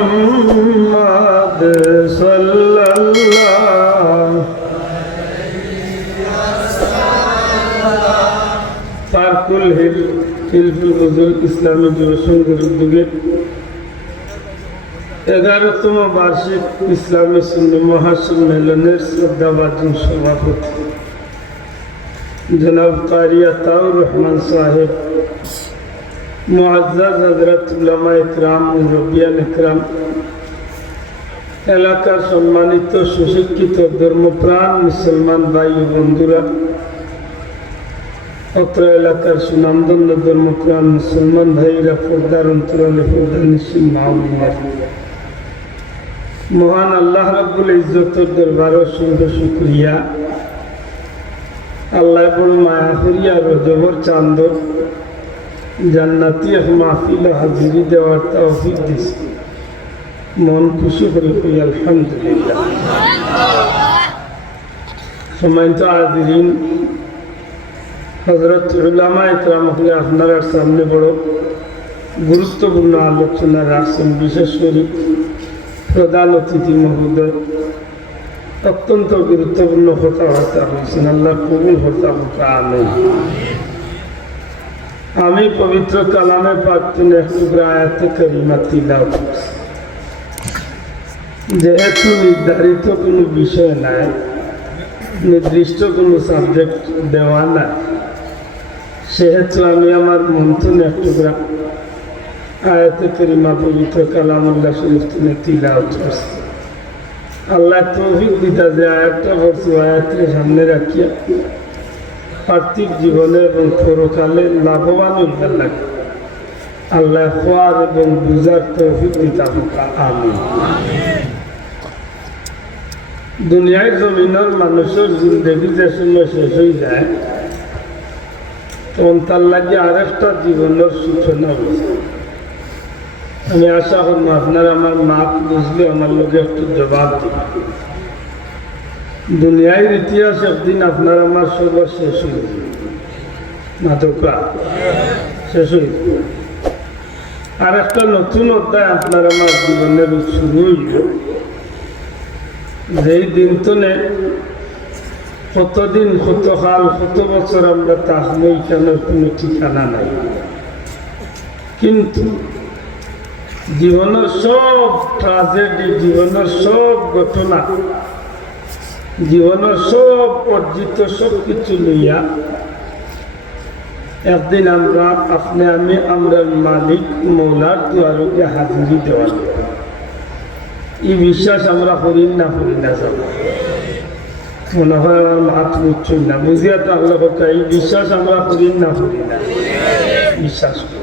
محمد صلى الله পার্কুল হিলফুল ফজল ইসলামী যুব সংঘের উদ্যোগে 11তম বার্ষিক ইসলামী সুন্নি মহাসম্মেলনের শ্রদ্ধাভাজন সভাপতি জনাব কারি আতাউর রহমান সাহেব, মুআজ্জাজ হযরত উলামা ইকরাম, মুরব্বিয়ান ইকরাম, এলাকার সম্মানিত সুশিক্ষিত ধর্মপ্রাণ মুসলমান ভাই ও বন্ধুরা, অত্র এলাকার সুনামধন্য ধর্মপ্রাণ মুসলমান ভাইরা, পর্দার অন্তরালে পর্দানিশীন মা ও বোনেরা, মহান আল্লাহ রাব্বুল ইজ্জতের দরবারে অসংখ্য শুকরিয়া। আল্লাহ বড় মায়া করিয়া রজবর চাঁদ জান্নাতি এক মাহফিল হাজিরি দেওয়ার তৌফিক দিছে। মন খুশি করে কই আলহামদুলিল্লাহ। সম্মানিত হাজিরিন, হযরত উলামা ইকরাম আপনার সামনে বড় গুরুত্বপূর্ণ আলোচনা রাখছেন। বিশেষ করে প্রধান অতিথি মহোদয় অত্যন্ত গুরুত্বপূর্ণ কথাবার্তা হয়েছেন। আল্লাহ কবুল হতা হোক, আমিন। আমি পবিত্র কালামে পাক থেকে একটু আয়াতে কারিমা তিলাওয়াত করছি। যেহেতু নির্ধারিত কোনো বিষয় নাই, নির্দিষ্ট কোনো সাবজেক্ট দেওয়া নাই, সেহেতু আমি আমার মন্থন একটু আয়াতে কারিমা পবিত্র কালামুল্লাহ শরীফ থেকে তিলাওয়াত করছি। আল্লাহ তৌফিক দিতা যে আয়াতটা পড়ছি, আয়াতকে সামনে রাখিয়া পার্থিব জীবনে এবং পরকালে লাভবান হইতে লাগে। আল্লাহ খোয়ার এবং বুঝার তৌফিক দিতা হোক, আমিন। দুনিয়ায় জমিনের মানুষের জিন্দগি যে সময় শেষ হয়ে যায়, তখন তার লাগে আরেকটা জীবনের সূচনা হয়েছে। আমি আশা করব আপনারা আমার মাপ বুঝলে আমার লোকে একটু জবাব দিন। দুনিয়ার ইতিহাস একদিন আপনার আমার সবার শেষ হয়ে যাবে, মাদকা শেষ হয়ে যাবে। আর একটা নতুন অধ্যায় আপনার আমার জীবনের শুরু হইল। যেই দিন তো কতদিন, কত কাল, কত বছর আমরা তাহলে এখানে কোনো ঠিকানা নাই। কিন্তু জীবনের সব ট্রাজেডি, জীবনের সব ঘটনা, জীবনের সব অর্জিত সব কিছু লইয়া একদিন আমরা আমরা মালিক মৌলার দুয়ারকে হাজিরি দেওয়া। এই বিশ্বাস আমরা করি না যাব মনে হয় আমার মাত বুঝছই না, বুঝিয়া তো আল্লাহ কথা। এই বিশ্বাস আমরা করি না বিশ্বাস করি।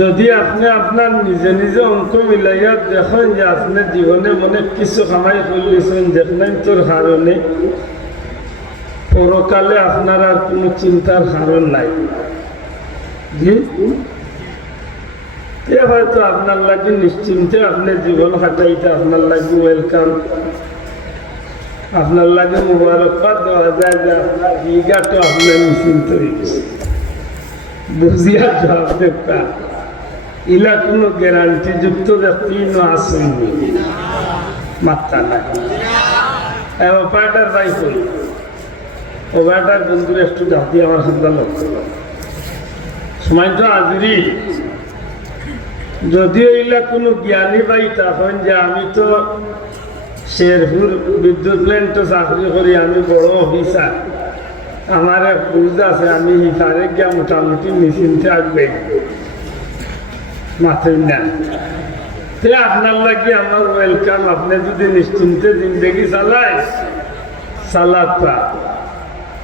যদি আপনি আপনার নিজে নিজে অঙ্ক মিলাইয়া দেখেন যে আপনি জীবনে মনে কিছু কামাই করলেছেন, দেখলেন তোর কারণে পরকালে আপনার আর কোনো চিন্তার কারণ নাই। হয়তো আপনার লাগে নিশ্চিন্তে আপনি জীবন কাটাইতে আপনার লাগে ওয়েলকাম, আপনার লাগে মুবারকবাদ দেওয়া যায় যে আপনার হিগাটো আপনার নিশ্চিন্ত হয়ে গেছে। বুঝিয়া জবাব দেখা ইলা কোনো গ্যারান্টি যুক্ত ব্যক্তি আসেনি, মাত্রা নাই। অপারেটার ভাই করি, অপারেটার বন্ধুরা একটু জাতি আমার সন্তান সময় তো আজরি। যদিও ইলা কোনো জ্ঞানী ভাই তখন যে আমি তো শেরপুর বিদ্যুৎ প্ল্যান্টে চাকরি করি, আমি বড় অফিসার, আমার এক বুঝ আছে, আমি হিসারে গিয়া মোটামুটি মেশিনতে আসবে মাথায় না। তে আপনার লাগে আমার ওয়েলকাম। আপনি যদি নিশ্চিন্তে জিন্দগি চালাতা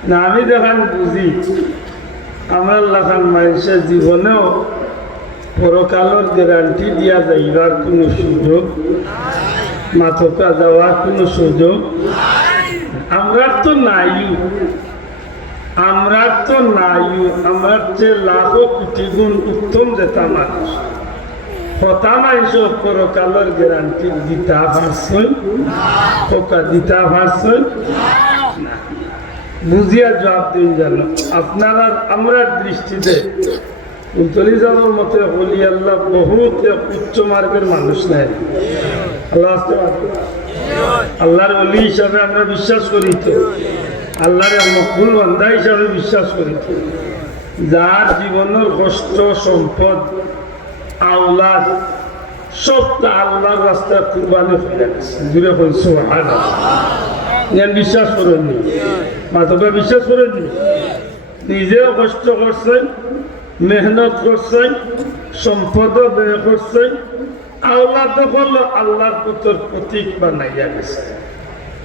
না, আমি যখন বুঝি আমার লাখান মানুষের জীবনেও পরকালের গ্যারান্টি দিয়া যাইবার কোনো সুযোগ, মাথকা যাওয়ার কোনো সুযোগ আমরা তো নাই। আমার চেয়ে লাখো কোটি গুণ উত্তম যেটা মানুষ, হতা মানুষ পরকালের গ্যারান্টি দিতা পারছেন, দিতা পারছেন বুঝিয়া জবাব দিন। জানো আপনারা আমরা দৃষ্টিতে চলে যাওয়ার মতো বলি আল্লাহ বহুত উচ্চ মার্গের মানুষ নেয় আল্লাহ আসতে পারবে আল্লাহর অলি হিসাবে আমরা বিশ্বাস করি তো আল্লাহর মকবুল বান্দা হিসাবে বিশ্বাস করি তো যার জীবনের কষ্ট সম্পদ আওলাদ সবটা আল্লাহর রাস্তায় কুরবানি হয়ে গেছে জুড়ে হয়েছে সুবহানাল্লাহ বিশ্বাস করেননি মাতবা বিশ্বাস করেননি নিজেও কষ্ট করছেন মেহনত করছেন সম্পদও ব্যয় করছেন আওলাদ হলো আল্লাহর পুত্র প্রতীক বানাইয়া গেছে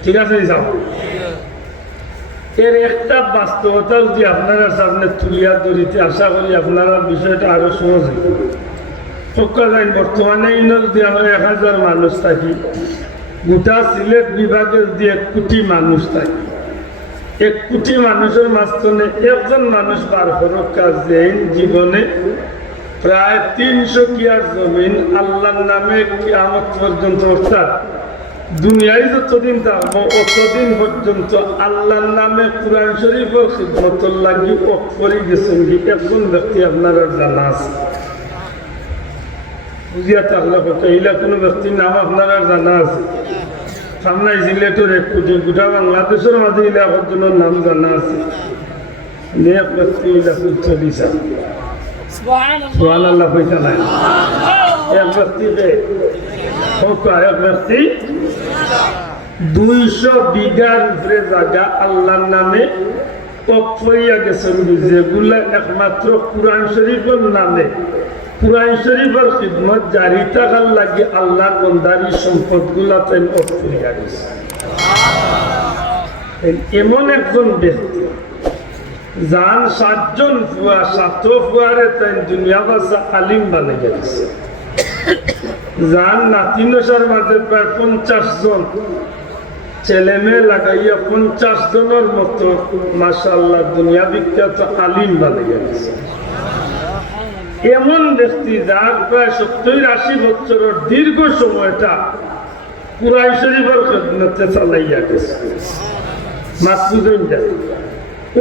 ঠিক আছে যাও এর একটা বাস্তবতা যদি আপনারা সামনে তুলিয়া ধরিতে আশা করি আপনারা বিষয়টা আরো সহজ হবে বর্তমানে যদি আমরা 1000 মানুষ থাকি গোটা সিলেট বিভাগে যদি 1 কোটি মানুষ থাকি 1 কোটি মানুষের মাঝখানে একজন মানুষ বার হরক কাজ দেন জীবনে প্রায় 300 কিয়ার জমিন আল্লাহর নামে কিয়ামত পর্যন্ত অর্থাৎ দুনিয়ায় যতদিন থাকবো অতদিন পর্যন্ত আল্লাহর নামে কুরআন শরীফের খিদমতের লাগি করে গেছেন একজন ব্যক্তি আপনারা জানা আছে বুঝিয়া থাকলে এইলা কোনো ব্যক্তির নাম আপনারা জানা আছে সামনে সিলেটের 1 কোটি গোটা বাংলাদেশের মাঝে ইলা একজনের নাম জানা আছে এক ব্যক্তি ইলা চলিছা সুবহানাল্লাহ পয়সা নাই এক ব্যক্তিকে এক ব্যক্তি 200 বিঘার উপরে জায়গা আল্লাহর নামে করিয়া গেছেন যেগুলা একমাত্র কুরআন শরীফের নামে কুরআন শরীফের খিদমত জারি থাকার লাগে আল্লাহর বন্দারি সম্পদগুলা তাই করিয়া গেছে এমন একজন ব্যক্তি যান 7 জন ফুয়া 7 ফুয়ারে তাই দুনিয়া বাসা আলিম বানাই গেছে যান নাতিনসার মাঝে প্রায় 50 জন ছেলে মেয়ে লাগাইয়া 50 জনের মতো মাশাআল্লাহ দুনিয়া বিখ্যাত আলিম বানাই গেছে এমন ব্যক্তি যার প্রায় 70-80 বছরের দীর্ঘ সময়টা কুরআন শরীফের খিদমতে চালাইয়া গেছে মাসুদুন যায়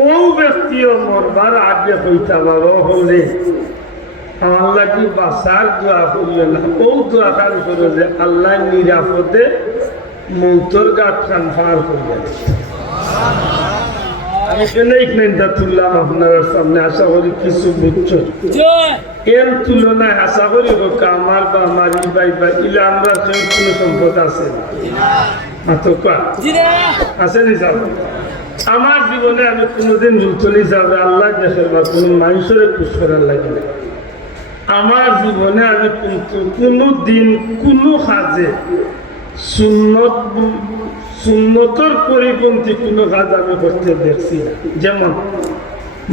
ও ব্যক্তিও মরবার আগে হইতা বাবা হলে আমার লাগি বাসার দোয়া করিও না ও দোয়া কান করে যে আল্লাহ নিরাপদে মৌতর গাছ খান ফার করিয়া আমি কেনটা তুললাম আপনার সামনে আশা করি কিছু বুঝছো এর তুলনায় আশা করি হোক আমার বা আমার ভাই বা ইলা আমরা সেই কোনো সম্পদ আছে আছে নি যাও আমার জীবনে আমি কোনোদিন চলে যাবে আল্লাহ দেখে বা কোনো মানুষের খুশ করার লাগে না আমার জীবনে আমি কিন্তু কোনো দিন কোনো কাজে সুন্নতর পরিপন্থী কোনো কাজ আমি করতে দেখছি না যেমন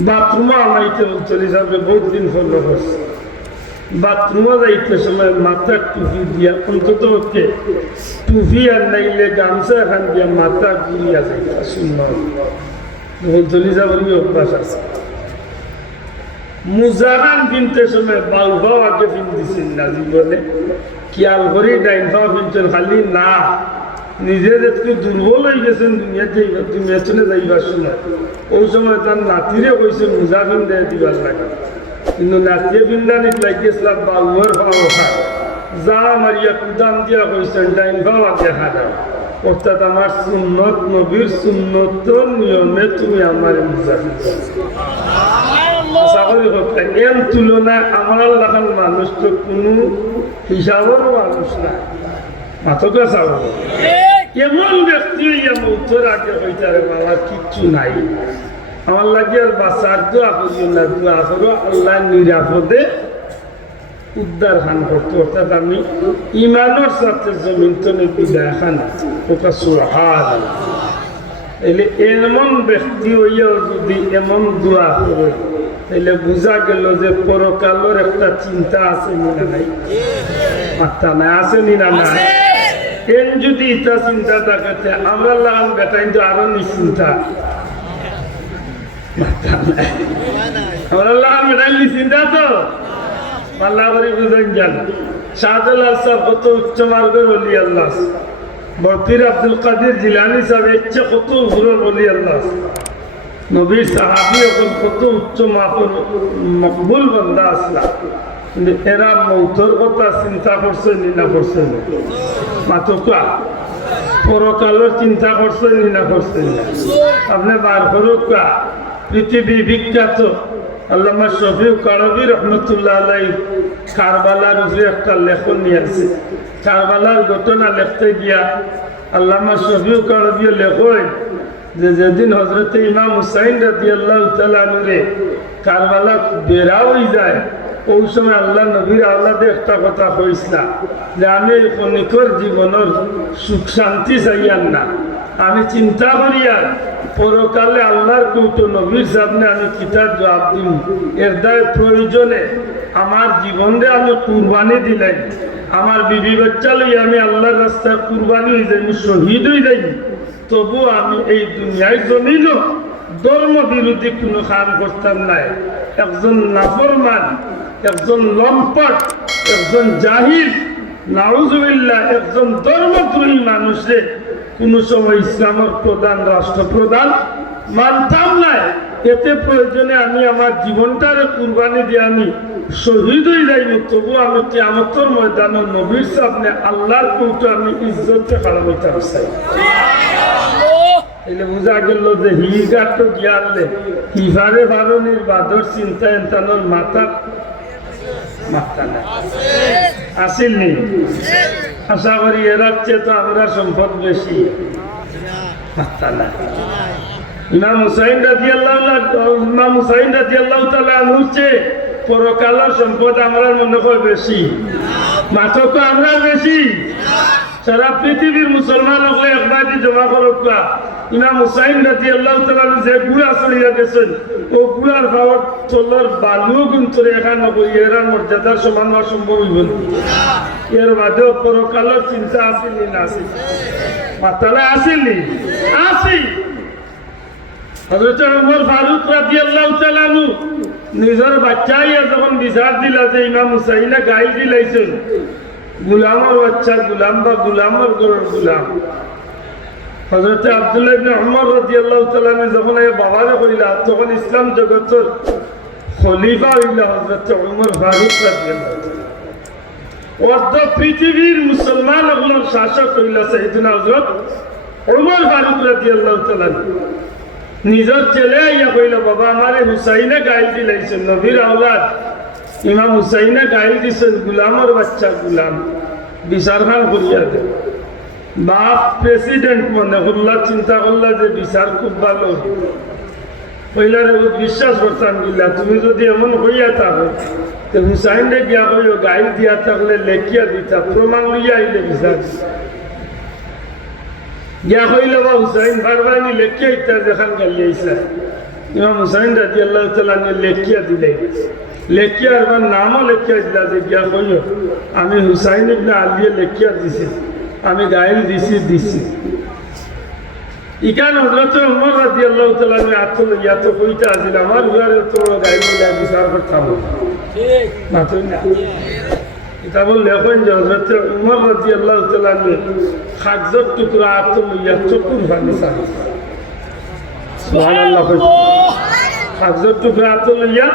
বাথরুমে আমাইতে চলে যাবে বহুত দিন ফলো করছে বাথরুমে যাইতে সময় মাথা টুপি দিয়া অন্তত টুপি আর নাইলে গামছা এখান দিয়া মাথা ঘুরিয়া যাইতা সুন্নত চলে যাবার অভ্যাস আছে মুজাগান কিনতে সময় বাউভাও আগে কিনতেছেন না জীবনে খেয়াল করে ডাইন ভাও কিনছেন খালি না নিজে যেটুকু দুর্বল হয়ে গেছেন দুনিয়া চলে যাইবার সময় ওই সময় তার নাতিরে কইছেন মুজা ফিন্দায় দিবার লাগে কিন্তু নাতিয়ে ফিন্দানিত লাগিয়েছিলাম বাউয়ের ভাও খা যা মারিয়া কুদান দিয়া কইছেন ডাইন ভাও আগে হারাও অর্থাৎ আমার সুন্নত নবীর সুন্নত নিয়মে তুমি আমার মুজা এর তুলনায় আমার লাখান মানুষ তো কোনো হিসাবের মানুষ না মাথা চাব এমন ব্যক্তি উত্তর আগে হইতারে আমার কিচ্ছু নাই আমার লাগে আর বাচ্চার দোয়া করিও না দোয়া করো আল্লাহ নিরাপদে উদ্ধার খান করতো অর্থাৎ আমি ইমানের সাথে জমিন তো বিদায় খান ওটা সুহার এলে এমন ব্যক্তি হইয়াও যদি এমন দোয়া করে তাহলে বোঝা গেল যে পরকালের একটা চিন্তা আছে না নাই মাত্রা নাই আছে না নাই এর যদি ইটা চিন্তা থাকে আমরা লাগান বেটা কিন্তু আরো নিশ্চিন্তা আমরা লাগান বেটা নিশ্চিন্তা তো পাল্লা করে বুঝেন যান শাহজালাল সাহেব কত উচ্চ মার্গের বলি আল্লাহ বরফির আব্দুল কাদের জিলানি সাহেব ইচ্ছে কত উপরের বলি আল্লাহ নবীর সাহাবী এখন কত উচ্চ মাপের মকবুল বান্দা আসলা, কিন্তু এরা মৌতর কথা চিন্তা করছে না করছে না? মাতকা পরকালের চিন্তা করছে না করছে না? আপনি বার করুকা পৃথিবী বিখ্যাত আল্লামা শফিউক কারবী রহমতুল্লাহ আলাইহি কারবালার উপরে একটা লেখন নিয়ে আছে। কারবালার ঘটনা লিখতে গিয়া আল্লামা শফিউক কারবী লেখেন যে যেদিন হযরতে ইমাম হুসাইন রাদিয়াল্লাহু তাআলা আনহুরে কারবালা বেরা হয়ে যায়, ওই সময় আল্লাহ নবীর আওলাদে একটা কথা কইসলা যে আমি এই ক্ষণিকর জীবনের সুখ শান্তি চাইয়ান না, আমি চিন্তা করিয়া পরকালে আল্লাহর কৌটো নবীর সামনে আমি কিতাব জবাব দিন, এর দ্বারা প্রয়োজনে আমার জীবনরে আমি কুরবানি দিলাই, আমার বিবি বাচ্চা লইয়া আমি আল্লাহর রাস্তায় কুরবানি হয়ে যাই, শহীদ হয়ে যাই, তবু আমি এই দুনিয়ায় জমিনও ধর্ম বিরোধী কোনো কাম করতাম নাই। একজন নাফরমান, একজন লম্পট, একজন জাহিল, নাউজুবিল্লাহ, একজন ধর্মদ্রোহী মানুষে কোনো সময় ইসলামের প্রধান রাষ্ট্রপ্রধান মানতাম নাই। এতে প্রয়োজনে আমি আমার জীবনটারে কুরবানি দিয়ে আমি শহীদ হয়ে যাইব, তবু আমি কিয়ামতের ময়দানে নবীর সামনে আল্লাহর কৌটো আমি ইজ্জতে খারাপ হইতে চাই। এলে বোঝা গেল যে হিগাটো গিয়ালে কিভাবে ভারণীর বাদর চিন্তা এনতানোর মাথা না আসিল নি। আশা করি এরার চেয়ে তো আমরা সম্পদ বেশি মাথা না। ইমাম হুসাইন রাদিয়াল্লাহু তাআলা আনহুর চেয়ে পরকালের সম্পদ আমরা মনে হয় বেশি, মাত্র আমরা বেশি। সারা পৃথিবীর মুসলমান হলে একবারই জমা করুক। ইমাম হুসাইন রাদিয়াল্লাহু তাআলা যে গুড়া চলিয়া গেছেন, ও গুড়ার ভাবর চলার বালুও কিন্তু এখান নকরি এরা মর্যাদার সমান হওয়া সম্ভব হইব না। এর বাদেও পরকালের চিন্তা আসেনি না আসেনি? মাতালে আসেনি? আসি। হযরত ওমর ফারুক রাদিয়াল্লাহু তাআলা নিজের বাচ্চাইয়া যখন বিচার দিলা যে ইমাম হুসাইনে গাইল দিলাইছেন, গুলামের বাচ্চা গুলাম বা গুলামের ঘরের গুলাম। হযরত আব্দুল্লাহ ইবনে উমর রাদিয়াল্লাহু তাআলা যখন এই বাবারে কইলা, তখন ইসলাম জগতের খলিফা হইলা হযরত ওমর ফারুক রাদিয়াল্লাহু তাআলা। অর্ধ পৃথিবীর মুসলমান হলের শাসক হইলা সাইয়েদনা হযরত ওমর ফারুক রাদিয়াল্লাহু তাআলা। নিজের ছেলে ইয়া কইলা, বাবা আমারে হুসাইনে গাইল দিলাইছেন, নবীর আওলাদ ইমাম হুসাইনে গাইল দিছেন, গুলামের বাচ্চা গুলাম, বিচার খান করিয়া দে। বাপ প্রেসিডেন্ট মনে করলা, চিন্তা করলা যে বিচার খুব ভালো কইলারে বিশ্বাস করতাম গিলা, তুমি যদি এমন হইয়া থাকো তো হুসাইনে গিয়া কইও গাইল দিয়া থাকলে লেখিয়া দিতা, প্রমাণ লইয়া আইলে বিচার গিয়া কইলে বা হুসাইন বারবারনি লেখিয়া ইত্যা যেখান গালিয়াইছা। ইমাম হুসাইন রাদিয়াল্লাহু তাআলা লেখিয়া দিলে, লেখিয়া আর নামও লেখিয়া দিলা যে গিয়া কইও আমি হুসাইন ইবনে আলিয়ে লেখিয়া দিছি, আমি গাইল দিছি। ইকান হযরত ওমর রাদিয়াল্লাহু তাআলা আতল ইয়া তো কইতা আছিল, আমার ঘরে তো গাইল দিলা বিচার করতাম ঠিক মাত্র না। এটা বললে এখন যে হযরত ওমর রাদিয়াল্লাহু তাআলা খাজর টুকরা আতল ইয়া চকুর পানি সারি, সুবহানাল্লাহ, খাজর টুকরা আতল ইয়া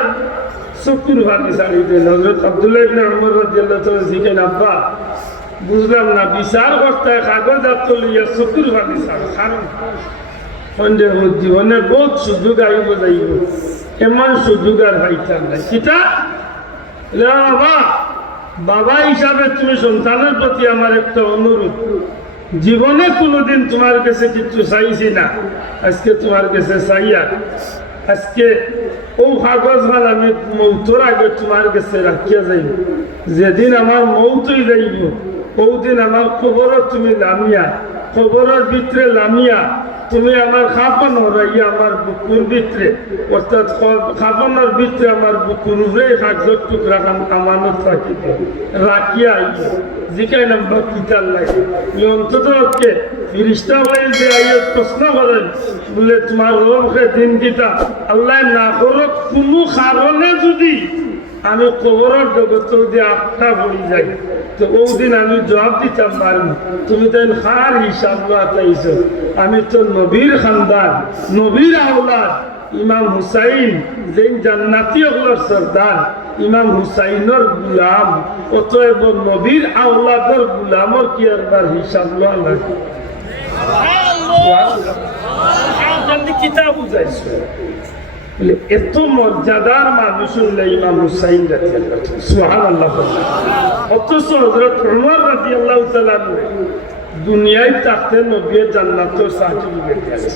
চকুর পানি সারি দেন। হযরত আব্দুল্লাহ ইবনে উমর রাদিয়াল্লাহু তাআলা জিকেন, আব্বা বুঝলাম না, বিচার করতে কাগজ আতল ইয়া চকুর পানি সারি কারণ সন্দেহ জীবনে বহুত সুযোগ আইব যাইব, এমন সুযোগ আর পাইতাম না। কিতা বাবা, বাবা হিসাবে তুমি সন্তানের প্রতি আমার একটা অনুরোধ, জীবনে কোনোদিন তোমার কাছে কিছু চাইছি না, আজকে তোমার কাছে চাইয়া আজকে ও কাগজ মাল আমি মৌতর আগে তোমার কাছে রাখিয়া যাইব। যেদিন আমার মৌত হয়ে যাইব, ওদিন আমার খবরও তুমি লামিয়া, খবরের ভিতরে লামিয়া তুমি আমার খাপন হরাইয়া আমার বুকুর ভিতরে, অর্থাৎ খাপনের ভিতরে আমার বুকুর উপরে কাগজের টুকরা আমানত রাখিয়া আইয়া জিকাই নাম্বার কিতার লাগে অন্তত ফিরিস্তা হয়ে যে আইয়া প্রশ্ন করেন বলে তোমার রোগে দিন গীতা আল্লাহ না করো কোনো কারণে যদি আমি কবরের জগত দিয়ে আটটা পড়ি যাই, তো ওই দিন আমি জবাব দিতাম পারব, তুমি তো কার হিসাব লাইছ, আমি তো নবীর খানদান, নবীর আওলাদ, ইমাম হুসাইন যে জান্নাতি হলোর সর্দার ইমাম হুসাইনের গুলাম অতএব নবীর আওলাদর গুলামর কি একবার হিসাব লওয়া লাগে কিতাব বুঝাইছে এত মর্যাদার মানুষ হইলে ইমাম হুসাইন রাদিয়াল্লাহু তাআলা সুবহানাল্লাহ অথচ হযরত ওমর রাদিয়াল্লাহু তাআলা দুনিয়ায় থাকতে নবী জান্নাতের সার্টিফিকেট দিয়েছে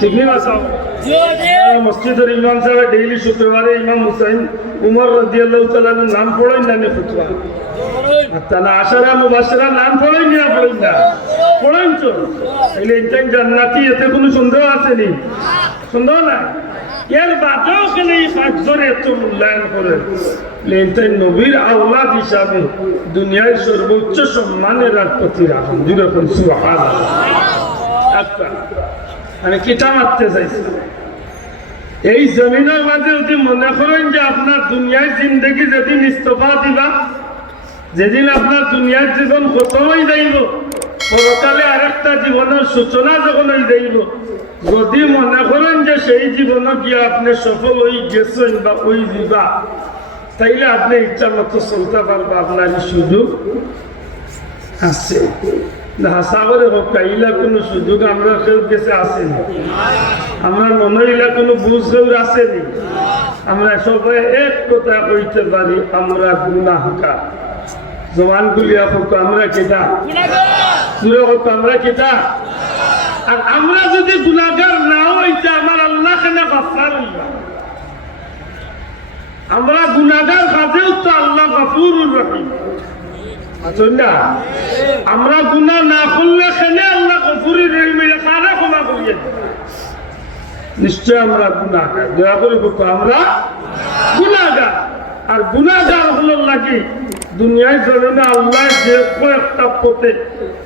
ঠিক না বাসাও মসজিদের ইমাম সাহেব ডেইলি শুক্রবারে ইমাম হুসাইন উমর রাদিয়াল্লাহু তাআলার নাম পড়েন না খুতবা আতানা আশারা মুবাশশিরা নাম পড়েন না পড়েন তো তাইলে ইনশাআল্লাহ জান্নাতি এতে কোনো সন্দেহ আছে নি সন্দেহ না এর বাদেও কেন এই পাঁচজনে এত মূল্যায়ন করেন লেনতেন নবীর আওলাদ হিসাবে দুনিয়ায় সর্বোচ্চ সম্মানের আর প্রতি রাখুন যেরকম সুবহানাল্লাহ আচ্ছা আমি কিতা মারতে চাইছি এই জমিনের মাঝে যদি মনে করেন যে আপনার দুনিয়ার জিন্দগি যেদিন ইস্তফা দিবা যেদিন আপনার দুনিয়ার জীবন খতম হয়ে যাইব পরকালে আরেকটা জীবনের সূচনা যখন হয়ে যাইব যদি মনে করেন যে সেই জীবনে গিয়ে আপনি সফল হয়ে গেছেন বা ওই দিবা তাইলে আপনি ইচ্ছা মতো চলতে পারবা আপনার সুযোগ আছে হাসাবরে হোক ইলা কোনো সুযোগ আমরা কেউ কাছে আসেনি আমরা মনে ইলা কোনো বুঝ কেউ আসেনি আমরা সবাই এক কথা কইতে পারি আমরা গুনাহগার জবান গুলিয়া হোক আমরা কেটা সুরে হোক আমরা কেটা আর আমরা যদি গুনাহগার না হইতে আমার আল্লাহ কেন গফফার হইবা আমরা গুনাহগার কাজেও তো আল্লাহ গফুরুর রহিম আচ্ছা আমরা গুনাহ না করলে কেন আল্লাহ গফুরুর রহিমের কারা ক্ষমা করিয়ে নিশ্চয় আমরা গুনাহগার দয়া করে বলতো আমরা গুনাহগার আর গুনাহগার হলো লাগি দুনিয়ায় জমিনে আল্লাহ যে কয়েকটা পথে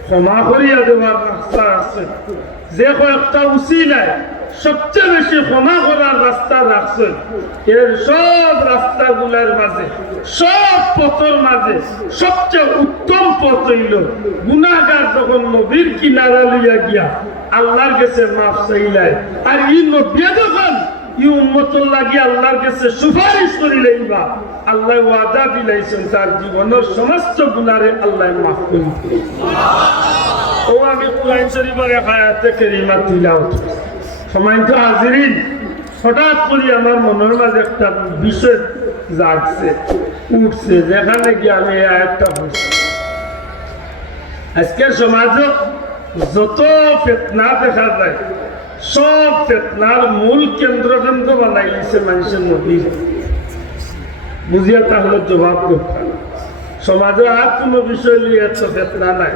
ক্ষমা করিয়া দেওয়ার রাস্তা আছে যে কয়েকটা উসিলায় সবচেয়ে বেশি ক্ষমা করার রাস্তা রাখছেন এর সব রাস্তাগুলোর মাঝে সব পথের মাঝে সবচেয়ে উত্তম পথ হইল গুনাহগার যখন নবীর কিনারা লইয়া গিয়া আল্লাহর কাছে মাফ চাইলাই আর এই নবী যখন এই উম্মতের লাগি আল্লাহর কাছে সুপারিশ করিলেইবা আল্লাহ ওয়াদা দিলাইছেন তার জীবনের সমস্ত গুনারে আল্লাহ মাফ করে দিবেন ও আমি কুরআন শরীফের এক আয়াতে কারিমা তিলাওয়াত সম্মানিত হাজিরিন হঠাৎ করে আমার মনের মাঝে একটা বিষয় জাগছে উঠছে যেখানে গিয়ে আমি এই আয়াতটা পড়ছি আজকের সমাজে যত ফিতনা দেখা যায় সব ফিতনার মূল কেন্দ্রবিন্দু বানাই দিয়েছে মানুষের নবী বুঝিয়া তাহলে জবাব করতে সমাজে আর কোনো বিষয় নিয়ে এত ফিতনা নাই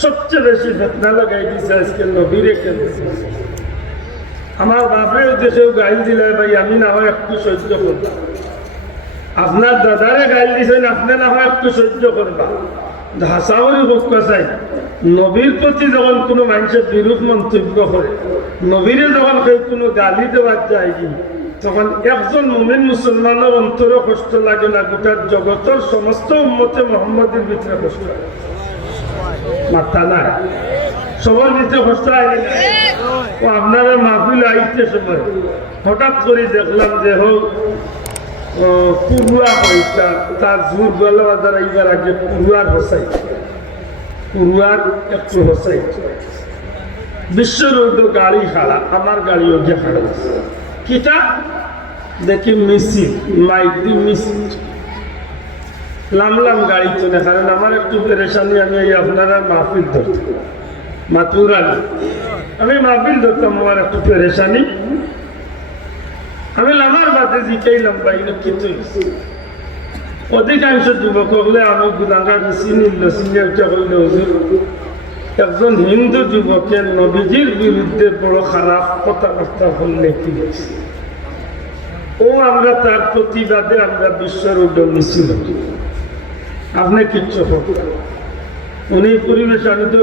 সবচেয়ে বেশি ফিতনা লাগাই দিয়েছে আজকের নবীরে কেন্দ্র আমার বাপেও দেশেও গাইল দিলে ভাই আমি না হয় একটু সহ্য করবা আপনার দাদারে গাইল দিয়েছেন আপনি না হয় একটু সহ্য করবা হাসাওয়ারি বক্তা চাই নবীর প্রতি যখন কোনো মানুষের বিরূপ মন্তব্য করে নবীরে যখন কেউ কোনো গালি দেওয়ার যায় তখন একজন মুমিন মুসলমানের অন্তরে কষ্ট লাগে না গোটা জগতের সমস্ত উম্মতে মোহাম্মদের ভিতরে কষ্ট লাগে মাথা নাই সবার ভিতরে কষ্ট আইলে ও আপনারা মাহফিল আইতে সময় হঠাৎ করে দেখলাম যে হোক পুরুয়া হইতা তার জোর গলাবাজার এইবার আগে পুরুয়ার হসাই পুরুয়ার একটু হসাই বিশ্ব রোড গাড়ি খাড়া আমার গাড়িও গিয়ে খাড়া কিটা দেখি মিছিল মাইক দি মিছিল লামলাম গাড়ি চলে কারণ আমার একটু পেরেশানি আমি আপনারা মাহফিল ধরতাম মাতুরালি আমি মাহফিল ধরতাম আমার একটু পেরেশানি আমি লামার বাদে জিকাইলাম বাইরে কিন্তু অধিকাংশ যুবক হলে আমি গুনাহগার সিনিয়রটা হইলে হুজুর একজন হিন্দু যুবকের নবীজির বিরুদ্ধে বড় খারাপ কথাবার্তা বললে কি ও আমরা তার প্রতিবাদে আমরা বিশ্বের উদ্যোগ মিছিল আপনি কিচ্ছু করবেন উনি পরিবেশ আমি তো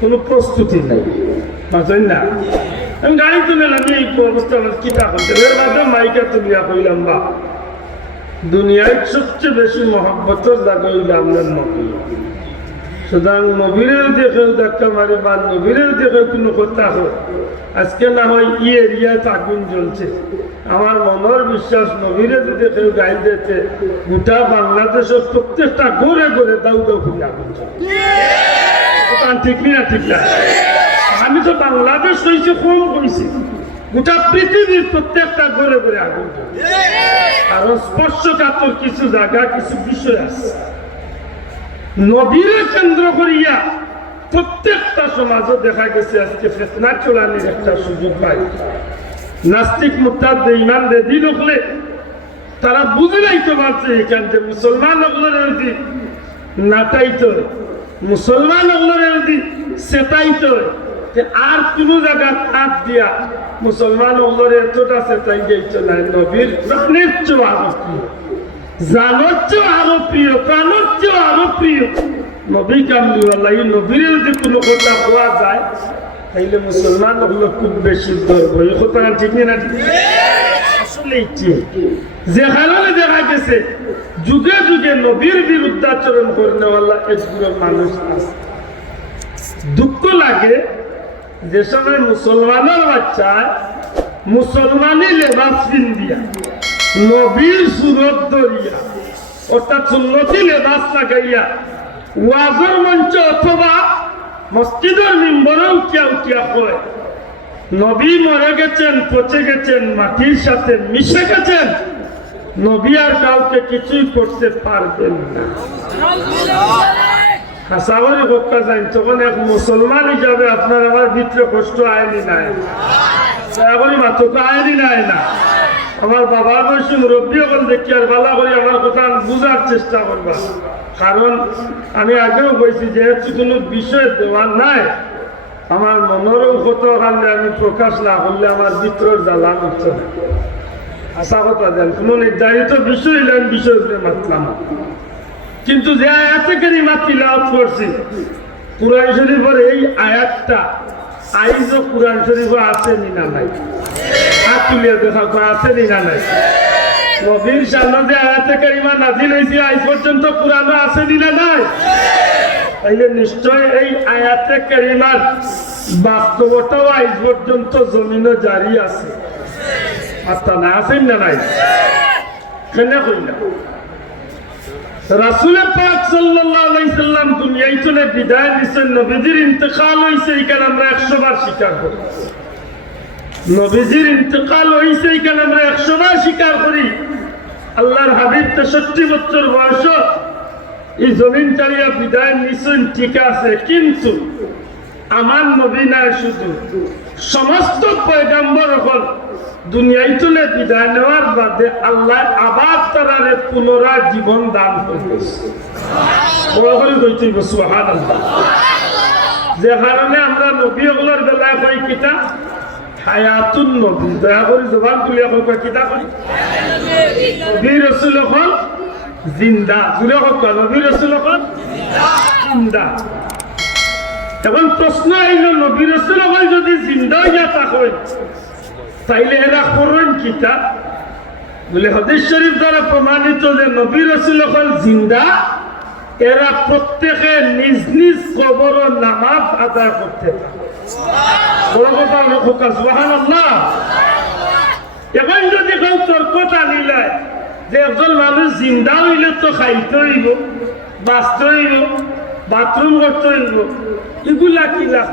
কোনো প্রস্তুতি নাই বুঝলেন না আমি গাড়ি তুলে আমি এই অবস্থা আমার কিতা করতে এর বাদে মাইকা তুলিয়া কইলাম বা দুনিয়ায় সবচেয়ে বেশি মহব্বতের জায়গা হইল আপনার নবী সুতরাং নবীরেও দেখেও ধাক্কা মারি বা নবীরেও দেখেও কোনো কথা হয় আজকে না হয় ই এরিয়াতে আগুন জ্বলছে, আমার মনের বিশ্বাস নবীরে যদি কেউ গাই দিতে গোটা বাংলাদেশের প্রত্যেকটা ঘরে ঘরে দাউ দাউ করে আগুন জ্বলছে। ঠিক না? ঠিক না? আমি তো বাংলাদেশ হয়েছে কম কইছি, গোটা পৃথিবীর প্রত্যেকটা ঘরে ঘরে আগুন জ্বলছে। কারণ স্পর্শকাতর কিছু জায়গা কিছু বিষয় আছে নবীরে কেন্দ্র করিয়া প্রত্যেকটা সমাজও দেখা গেছে আজকে ফেতনা চলানির একটা সুযোগ পায়। নাস্তিক মুরতাদ বেঈমান বেদিন হলে তারা বুঝে যাইতে পারছে এখান যে মুসলমান হগুলোর যদি নাটাইতো, মুসলমান হগুলোর যদি সেটাইতো, আর কোন জায়গা হাত দিয়া মুসলমান হগুলোর এতটা সেটাই যাইতো না। নবীর প্রাণের চেয়ে আরো প্রিয়, জানোর চেয়ে আরো প্রিয়, প্রাণের চেয়ে আরো প্রিয় নবী কামলিওয়াল্লাহ। এই নবীর যদি কোনো কথা পাওয়া যায় তাইলে মুসলমান হলো খুব বেশি ধরবো। এই কথা ঠিক না? আসলে যে কারণে দেখা গেছে যুগে যুগে নবীর বিরুদ্ধাচরণ করেনেওয়ালা একগুলো মানুষ আছে। দুঃখ লাগে যে সময় মুসলমানের বাচ্চায় মুসলমানি লেবাস দিয়া নবীর সুরত ধরিয়া অর্থাৎ সুন্নতি লেবাস লাগাইয়া ওয়াজের মঞ্চ অথবা মসজিদের মিম্বরে উঠিয়া উঠিয়া কয় নবী মরে গেছেন, পচে গেছেন, মাটির সাথে মিশে গেছেন, নবী আর কাউকে কিছুই করতে পারবেন না। হাসাবারি হকা যাই তখন এক মুসলমান হিসাবে আপনার আমার ভিতরে কষ্ট আয়নি নাই, দয়াকরি মাথা আয়নি নাই না। আমার বাবা বয়সী মুরব্বী হল দেখি আর ভালো করে আমার কথা বুঝার চেষ্টা করবা। কারণ আমি আগেও বলছি যেহেতু কোনো বিষয় দেওয়ার নাই, আমার মনেরও কত কারণে আমি প্রকাশ না করলে আমার ভিতরের জ্বালা উঠছে না। আশা কথা দেন কোনো নির্ধারিত বিষয় হলে আমি বিষয় উপরে মাতলাম, কিন্তু যে আয়াতে কারিমা তিলাওয়াত করছি কুরআন শরীফের এই আয়াতটা আইজও কুরআন শরীফে আছে না নাই? হাত তুলিয়ে দেখা আছে না নাই? নবীর সামনে যে আয়াতে কারিমা নাজিল হয়েছে আজ পর্যন্ত কুরআনে আছে না নাই? তাইলে নিশ্চয় এই আয়াতে কারিমার বাস্তবতাও আজ পর্যন্ত জমিনে জারি আছে। আত্মা না আছেন না নাই? কেন কইলা রাসূল পাক সাল্লাল্লাহু আলাইহি সাল্লাম দুনিয়ায় চলে বিদায় দিয়েছেন, নবীজির ইন্তেকাল হয়েছে, এখানে আমরা 100 বার স্বীকার করি। নবীজির ইন্তেকাল হয়েছে এখানে আমরা 100 বার স্বীকার করি। আল্লাহর হাবিব 63 বছর বয়স এই জমিন ছাড়িয়া বিদায় নিছেন, ঠিক আছে, কিন্তু আমার নবী না শুধু সমস্ত পয়গম্বর হল দুনিয়ায় চলে বিদায় নেওয়ার বাদে আল্লাহ আবার তারারে পুনরায় জীবন দান করতেছে। সুবহানাল্লাহ। যে কারণে আমরা নবী হলের বেলায় করি কিতা হায়াতুন নবী, দয়া করে জবান তুলিয়া কই কিতা করি নবী রাসূল হল জিন্দা, জুড়ে হোক নবী রাসূল হল জিন্দা। এখন প্রশ্ন হইল নবী রাসূল হল যদি জিন্দা হইয়া থাকে তাইলে এরা করুন কিতা? বলে হাদিস শরীফ দ্বারা প্রমাণিত যে নবী রাসূল হল জিন্দা, এরা প্রত্যেকে নিজ নিজ কবর নামাজ আদায় করতে পারে। সুবহানাল্লাহ। এখন যদি কেউ তর্কটা নিলে যে একজন মানুষ জিন্দা হইলে তো খাইতে হইব, বাঁচতে হইব, বাথরুম করতে হইব, এগুলা কি লাভ?